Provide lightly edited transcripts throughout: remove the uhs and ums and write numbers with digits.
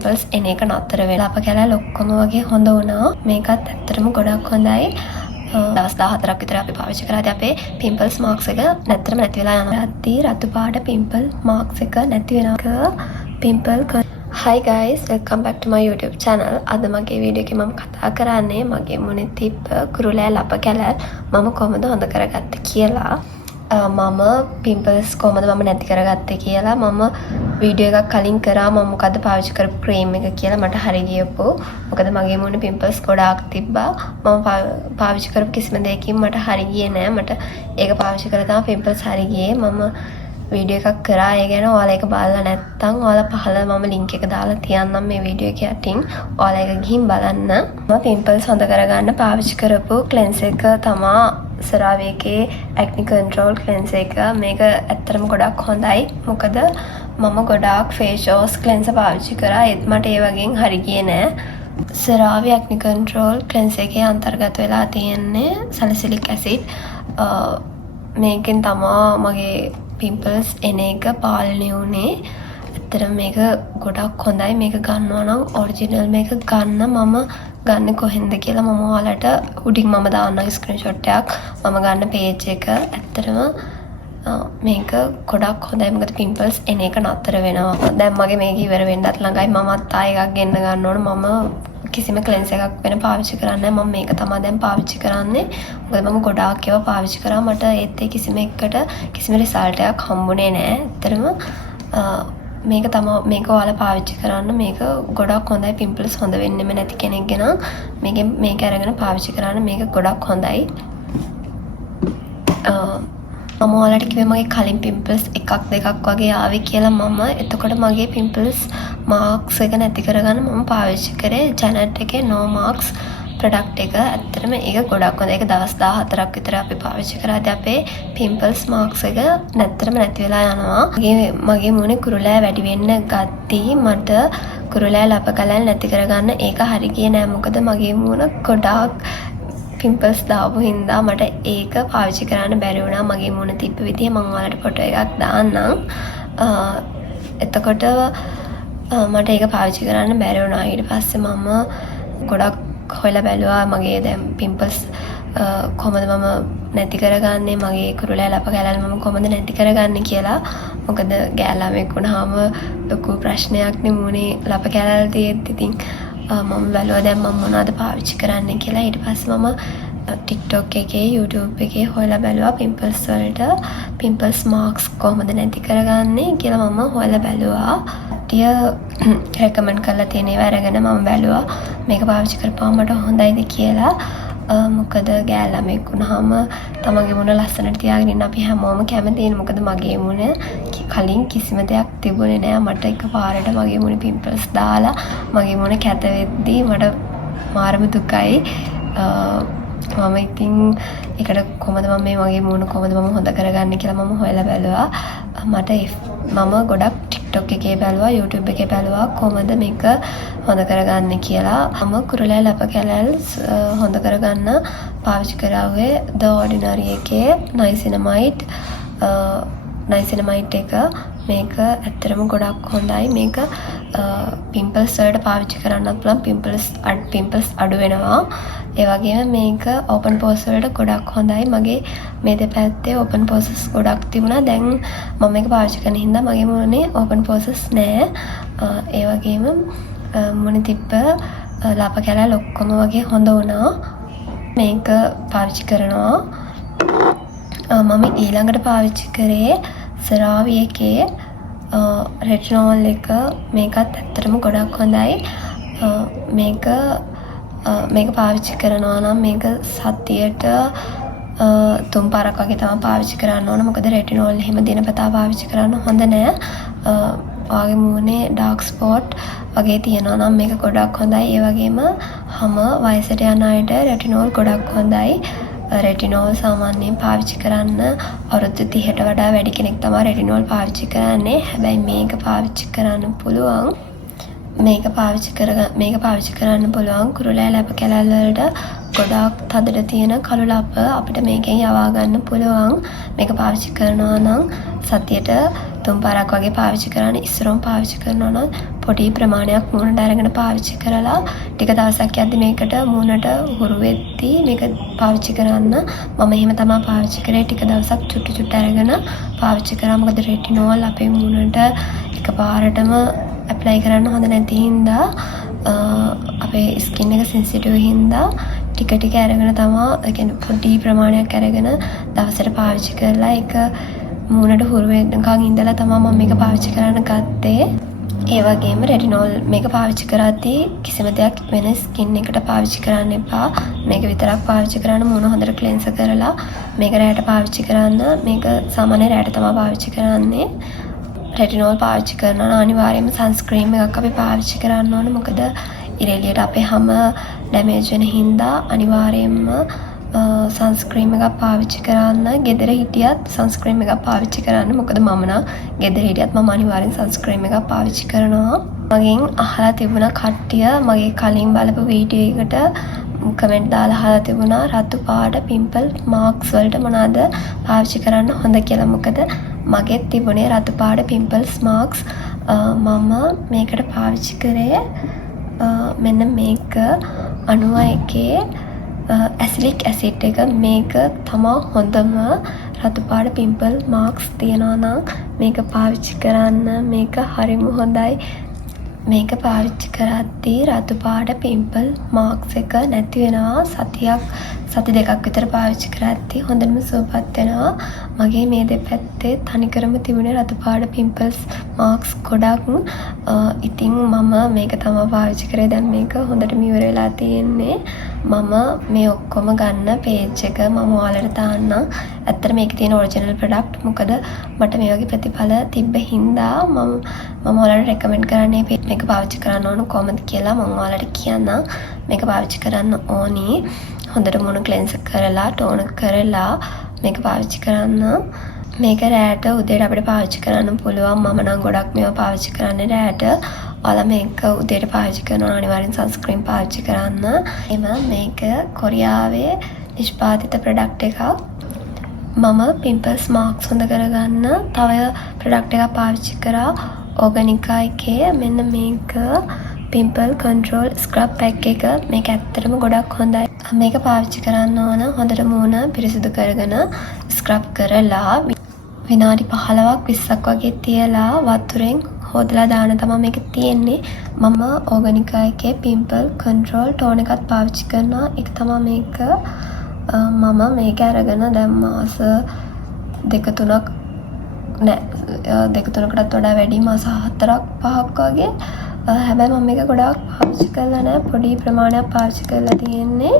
Pimples එන එක නතර වෙලා ලප කැලෑල් ඔක්කොම වගේ හොඳ වුණා. මේකත් ඇත්තටම ගොඩක් හොඳයි. දවස් 14ක් විතර අපි පාවිච්චි කරාදී අපේ පිම්පල්ස් මාක්ස් එක නැත්තරම නැති වෙලා යනවා. රත්ති රතු පාට පිම්පල් මාක්ස් එක නැති වෙනවා. Pimple Hi guys, welcome back to my YouTube channel. අද මගේ වීඩියෝ එකේ මම කතා කරන්නේ මගේ මුණේ තිබ්බ කුරුලෑ ලප කැලෑල් මම කොහොමද හොඳ කරගත්තේ කියලා. මම පිම්පල්ස් කොහොමද මම නැති කරගත්තේ කියලා මම වීඩියෝ එකක් කලින් කරා. මම මොකද්ද පාවිච්චි කරපු ක්‍රීම් එක කියලා මට හරි ගියපො. මොකද මගේ මුණේ පිම්පල්ස් ගොඩාක් තිබ්බා. මම පාවිච්චි කරපු කිසිම දෙයකින් මට හරි ගියේ නෑ. මට ඒක පාවිච්චි කරලා තමයි පිම්පල්ස් හරි ගියේ. මම වීඩියෝ එකක් කරා. ඒ ගැන ඔයාලා ඒක බලලා නැත්නම් ඔයාලා පහළ මම ලින්ක් එක දාලා තියන්නම් මේ වීඩියෝ එක යටින්. ඔයාලා ඒක ගිහින් බලන්න. මම පිම්පල්ස් හොඳ කරගන්න පාවිච්චි කරපු ක්ලෙන්ස් එක තමයි සරාවේකේ ඇක්නි කන්ට්‍රෝල් ක්ලෙන්ස් එක. මේක ඇත්තටම ගොඩක් හොඳයි. මොකද මම ගොඩාක් ෆේස් වොෂ් ක්ලෙන්සර් පාවිච්චි කරා. ඒත් මට ඒ වගේන් හරි ගියේ නෑ. සරාවේ ඇක්නි කන්ට්‍රෝල් ක්ලෙන්ස් එකේ අන්තර්ගත වෙලා තියෙන්නේ සැලිසිලික් ඇසිඩ්. මේකෙන් තමයි මගේ පිම්පල්ස් එන එක පාලනය වුණේ. ඇත්තටම මේක ගොඩක් හොඳයි. මේක ගන්නවා නම් ඔරිජිනල් මේක ගන්න. මම ගන්න කොහෙන්ද කියලා මම ඔයාලට උඩින් මම දාන්නම් ස්ක්‍රීන්ෂොට් එකක්. මම ගන්න පේජ් එක. ඇත්තටම මේක ගොඩක් හොඳයි. මොකද පිම්පල්ස් එන එක නතර වෙනවා. දැන් මගේ මේක ඉවර වෙන්නත් ළඟයි. මමත් ආයෙ එකක් ගෙන්න ගන්න ඕන. මම කිසිම ක්ලෙන්ස් එකක් වෙන පාවිච්චි කරන්නේ නැහැ. මම මේක තමයි දැන් පාවිච්චි කරන්නේ. මොකද මම ගොඩාක් ඒවා පාවිච්චි කරා. මට ඒත් කිසිම එකකට කිසිම රිසල්ට් එකක් හම්බුනේ නැහැ. ඇත්තටම මේක ඔයාලා පාවිච්චි කරන්න. මේක ගොඩක් හොඳයි. පිම්පල්ස් හොඳ වෙන්නෙම නැති කෙනෙක් ගැන මේක අරගෙන පාවිච්චි කරන්න. මේක ගොඩක් හොඳයි. මම ඔයාලට කිව්වේ මගේ කලින් පිම්පල්ස් එකක් දෙකක් වගේ ආවේ කියලා. මම එතකොට මගේ පිම්පල්ස් මාක්ස් එක නැති කරගන්න මම පාවිච්චි කරේ ජැනට් එකේ no marks ප්‍රොඩක්ට් එක. ඇත්තටම ඒක ගොඩක් හොඳයි. ඒක දවස් 14ක් විතර අපි පාවිච්චි කරාදී අපේ පිම්පල්ස් මාක්ස් එක නැත්තරම නැති වෙලා යනවා. මගේ මුණේ කුරුලෑ වැඩි වෙන්න ගත්තී මට කුරුලෑ ලප කැලෑල් නැති කරගන්න ඒක හරි ගියේ නෑ. මොකද මගේ මුණ ගොඩාක් පිම්පල්ස් දාපු හින්දා මට ඒක පාවිච්චි කරන්න බැරි වුණා. මගේ මුණ තිබ්බ විදිහ මම ඔයාලට ෆොටෝ එකක් දාන්නම්. එතකොට මට ඒක පාවිච්චි කරන්න බැරි වුණා. ඊට පස්සේ මම ගොඩක් හොයලා බැලුවා මගේ දැන් පිම්පල්ස් කොහොමද මම නැති කරගන්නේ, මගේ කුරුලෑ ලප කැලෑල් මම කොහොමද නැති කරගන්නේ කියලා. මොකද ගෑල්ලාමෙක් වුණාම ලොකු ප්‍රශ්නයක් නේ මුණේ ලප කැලෑල් තියෙද්දි. ඉතින් මම බැලුවා දැන් මම මොනවද පාවිච්චි කරන්නේ කියලා. ඊට පස්සේ මම TikTok එකේ YouTube එකේ හොයලා බැලුවා පිම්පල්ස් වලට පිම්පල්ස් මාක්ස් කොහොමද නැති කරගන්නේ කියලා මම හොයලා බැලුවා. ටිය රෙකමන්ඩ් කරලා තියෙන ඒවා අරගෙන මම බැලුවා මේක පාවිච්චි කරපුවාම මට හොඳයිද කියලා. මොකද ගෑල් ළමෙක් වුණාම තමන්ගේ මුණ ලස්සනට තියාගෙන ඉන්න අපි හැමෝම කැමතියි. මොකද මගේ මුණ කලින් කිසිම දෙයක් තිබුණේ නෑ. මට එකපාරට මගේ මුණ පිම්පල්ස් දාලා මගේ මුණ කැත වෙද්දී මට මාරම දුකයි. මම ඉතින් ඒකට කොහොමද මම මගේ මුණ කොහොමද මම හොඳ කරගන්නේ කියලා මම හොයලා බැලුවා. මම ගොඩක් TikTok එකේ බැලුවා, YouTube එකේ බැලුවා කොහොමද මේක හොඳ කරගන්නේ කියලා. මම කුරුලෑ ලප කැලෑල් හොඳ කරගන්න පාවිච්චි කරාවේ The Ordinary එකේ niacinamide එක. මේක ඇත්තටම ගොඩක් හොඳයි. මේක පිම්පල්ස් වලට පාවිච්චි කරන්නත් පුළුවන්. පිම්පල්ස් අඩු වෙනවා. ඒ වගේම මේක ඕපන් පෝස් වලට ගොඩක් හොඳයි. මගේ මේ දෙපැත්තේ ඕපන් පෝසස් ගොඩක් තිබුණා. දැන් මම මේක පාවිච්චි කරන හින්දා මගේ මුණේ ඕපන් පෝසස් නෑ. ඒ වගේම මුණේ තිබ්බ ලප කැලෑල් ඔක්කොම වගේ හොඳ වුණා. මේක පාවිච්චි කරනවා. මම ඊළඟට පාවිච්චි කරේ සරාවි එකේ රෙටිනෝල් එක. මේකත් ඇත්තටම ගොඩක් හොඳයි. මේක පාවිච්චි කරනවා නම් මේක සතියට 3 පාරක් වගේ තමයි පාවිච්චි කරන්න ඕන. මොකද රෙටිනෝල් එහෙම දිනපතා පාවිච්චි කරන්න හොඳ නෑ. ඔයාගේ මූණේ ඩාර්ක් ස්පොට් වගේ තියෙනවා නම් මේක ගොඩක් හොඳයි. ඒ වගේම හැම වයසට යන අයට රෙටිනෝල් ගොඩක් හොඳයි. රෙටිනෝල් සාමාන්‍යයෙන් පාවිච්චි කරන්න අවුරුදු 30ට වඩා වැඩි කෙනෙක් තමයි රෙටිනෝල් පාවිච්චි කරන්නේ. හැබැයි මේක පාවිච්චි කරන්න පුළුවන්. මේක පාවිච්චි කරන්න පුළුවන් කුරුලෑ ලප කැලෑල් වලට ගොඩාක් තදට තියෙන කළු ලප අපිට මේකෙන් යවා ගන්න පුළුවන්. මේක පාවිච්චි කරනවා නම් සතියට 3 පාරක් වගේ පාවිච්චි කරන්න. ඉස්සරම පාවිච්චි කරනවා නම් පොඩි ප්‍රමාණයක් මූණට අරගෙන පාවිච්චි කරලා ටික දවසක් යද්දි මේකට මූණට හුරු වෙද්දී මේක පාවිච්චි කරන්න. මම එහෙම තමයි පාවිච්චි කරේ. ටික දවසක් චුට්ටු චුට්ටු අරගෙන පාවිච්චි කරා. මොකද රෙටිනෝල් අපේ මූණට එකපාරටම ඇප්ලයි කරන්න හොඳ නැති හින්දා අපේ ස්කින් එක සෙන්සිටිව් හින්දා ටික ටික අරගෙන තමයි, ඒ කියන්නේ පොඩි ප්‍රමාණයක් අරගෙන දවසට පාවිච්චි කරලා ඒක මූණට හුරු වෙනකන් ඉඳලා තමයි මම මේක පාවිච්චි කරන්න ගත්තේ. ඒ වගේම රෙටිනෝල් මේක පාවිච්චි කරද්දී කිසිම දෙයක් වෙන ස්කින් එකට පාවිච්චි කරන්න එපා. මේක විතරක් පාවිච්චි කරන්න, මූණ හොඳට ක්ලෙන්ස් කරලා මේක රැට පාවිච්චි කරන්න. මේක සාමාන්‍ය රැට තමයි පාවිච්චි කරන්නේ. රෙටිනෝල් පාවිච්චි කරනවා නම් අනිවාර්යයෙන්ම සන්ස්ක්‍රීන් එකක් අපි පාවිච්චි කරන්න ඕනේ. මොකද ඉරෙලියට අපේ හැම ඩැමේජ් වෙන හින්දා අනිවාර්යයෙන්ම සන්ස්ක්‍රීන් එකක් පාවිච්චි කරන්න. ගෙදර හිටියත් සන්ස්ක්‍රීන් එකක් පාවිච්චි කරන්න. මොකද මම නම් ගෙදර හිටියත් මම අනිවාර්යෙන් සන්ස්ක්‍රීන් එකක් පාවිච්චි කරනවා. මගෙන් අහලා තිබුණා කට්ටිය මගේ කලින් බලපු වීඩියෝ එකට කමෙන්ට් දාලා අහලා තිබුණා රතු පාට පිම්පල් මාක්ස් වලට මොනවාද පාවිච්චි කරන්න හොඳ කියලා. මොකද මගෙත් තිබුණේ රතු පාට පිම්පල්ස් මාක්ස්. මම මේකට පාවිච්චි කරේ මෙන්න මේක 91 ඇසිලික් ඇසිඩ් එක. මේක තමා හොඳම රතු පාට පිම්පල් මාක්ස් තියනවා නම් මේක පාවිච්චි කරන්න. මේක හරිම හොඳයි. මේක පාවිච්චි කරද්දී රතු පාට පිම්පල් මාක්ස් එක නැති වෙනවා. සති දෙකක් විතර පාවිච්චි කරද්දී හොඳටම සුවපත් වෙනවා. මගේ මේ දෙපැත්තේ තනිකරම තිබුණේ රතු පාට පිම්පල්ස් මාක්ස් ගොඩක්. ඉතින් මම මේක තමයි පාවිච්චි කරේ. දැන් මේක හොඳටම ඉවර වෙලා තියෙන්නේ. මම මේ ඔක්කොම ගන්න පේජ් එක මම ඔයාලට දාන්නම්. ඇත්තට මේකේ තියෙන ඔරිජිනල් ප්‍රොඩක්ට්. මොකද මට මේ වගේ ප්‍රතිඵල තිබ්බ හින්දා මම ඔයාලට රෙකමෙන්ඩ් කරන්නේ මේක පාවිච්චි කරන්න ඕන කොහොමද කියලා මම ඔයාලට කියන්නම්. මේක පාවිච්චි කරන්න ඕනි. හොඳට මූණ ක්ලෙන්ස් කරලා ටෝන් කරලා මේක පාවිච්චි කරන්න. මේක රැට උදේට අපිට පාවිච්චි කරන්න පුළුවන්. මම නම් ගොඩක් මේවා පාවිච්චි කරන්නේ රැට. ඔයාලා මේක උදේට පාවිච්චි කරනවා අනිවාර්යෙන් සන්ස්ක්‍රීන් පාවිච්චි කරන්න. එම මේක කොරියාවේ නිෂ්පාදිත ප්‍රොඩක්ට් එකක්. මම පිම්පල්ස් මාක්ස් හොඳ කරගන්න තව ප්‍රොඩක්ට් එකක් පාවිච්චි කරා. ඕගනිකා එකේ මෙන්න මේක පිම්පල් කන්ට්‍රෝල් ස්ක්‍රබ් පැක් එක. මේක ඇත්තටම ගොඩක් හොඳයි. මේක පාවිච්චි කරන්න ඕන හොඳට මූණ පිරිසිදු කරගෙන ස්ක්‍රබ් කරලා විනාඩි 15ක් 20ක් වගේ තියලා වතුරෙන් හොදලා දාන තමයි මේක තියෙන්නේ. මම ඕගනිකා එකේ පිම්පල් කන්ට්‍රෝල් ටෝන් එකත් පාවිච්චි කරනවා. ඒක තමයි මේක. මම මේක අරගෙන දැන් මාස දෙක තුනකටත් වඩා වැඩි මාස 4ක් 5ක් වගේ. හැබැයි මම මේක ගොඩාක් පාවිච්චි කරලා නැහැ. පොඩි ප්‍රමාණයක් පාවිච්චි කරලා තියෙන්නේ.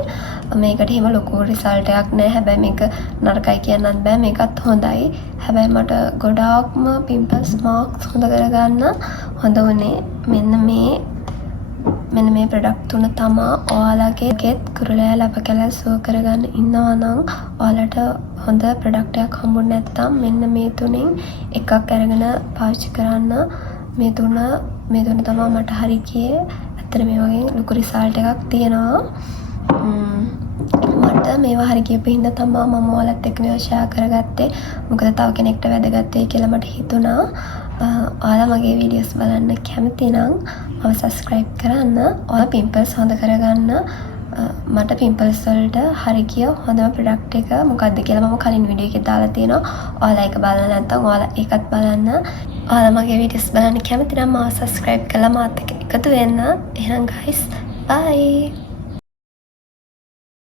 මේකට එහෙම ලොකු රිසල්ට් එකක් නැහැ. හැබැයි මේක නරකයි කියන්නත් බෑ. මේකත් හොඳයි. හැබැයි මට ගොඩාක්ම පිම්පල්ස් මාක්ස් හොඳ කරගන්න හොඳ වුණේ මෙන්න මේ ප්‍රොඩක්ට් තුන තමයි. ඔයාලගේත් කුරුලෑ ලප කැලල් සුව කරගන්න ඉන්නවා නම් ඔයාලට හොඳ ප්‍රොඩක්ට් එකක් හම්බුනේ නැත්නම් මෙන්න මේ තුනෙන් එකක් අරගෙන පාවිච්චි කරන්න. මේ තුන තමයි මට හරි ගියේ. ඇත්තට මේ වගේ ලොකු රිසල්ට් එකක් තියෙනවා. මට මේවා හරි ගියපු හින්දා තමයි මම ඔයාලත් එක්ක මේවා ෂෙයා කරගත්තේ. මොකද තව කෙනෙක්ට වැදගත් වෙයි කියලා මට හිතුණා. ඔයාලා මගේ වීඩියෝස් බලන්න කැමති නම් මම සබ්ස්ක්‍රයිබ් කරන්න. ඔයාලා පිම්පල්ස් හොඳ කරගන්න. මට පිම්පල්ස් වලට හරි ගිය හොඳම ප්‍රොඩක්ට් එක මොකක්ද කියලා මම කලින් වීඩියෝ එකේ දාලා තියෙනවා. ඔයාලා ඒක බලලා නැත්නම් ඔයාලා ඒකත් බලන්න. ඔයාලා මගේ වීඩියෝස් බලන්න කැමති නම් මාව සබ්ස්ක්‍රයිබ් කරලා මාත් එක්ක එකතු වෙන්න. එහෙනම් guys bye.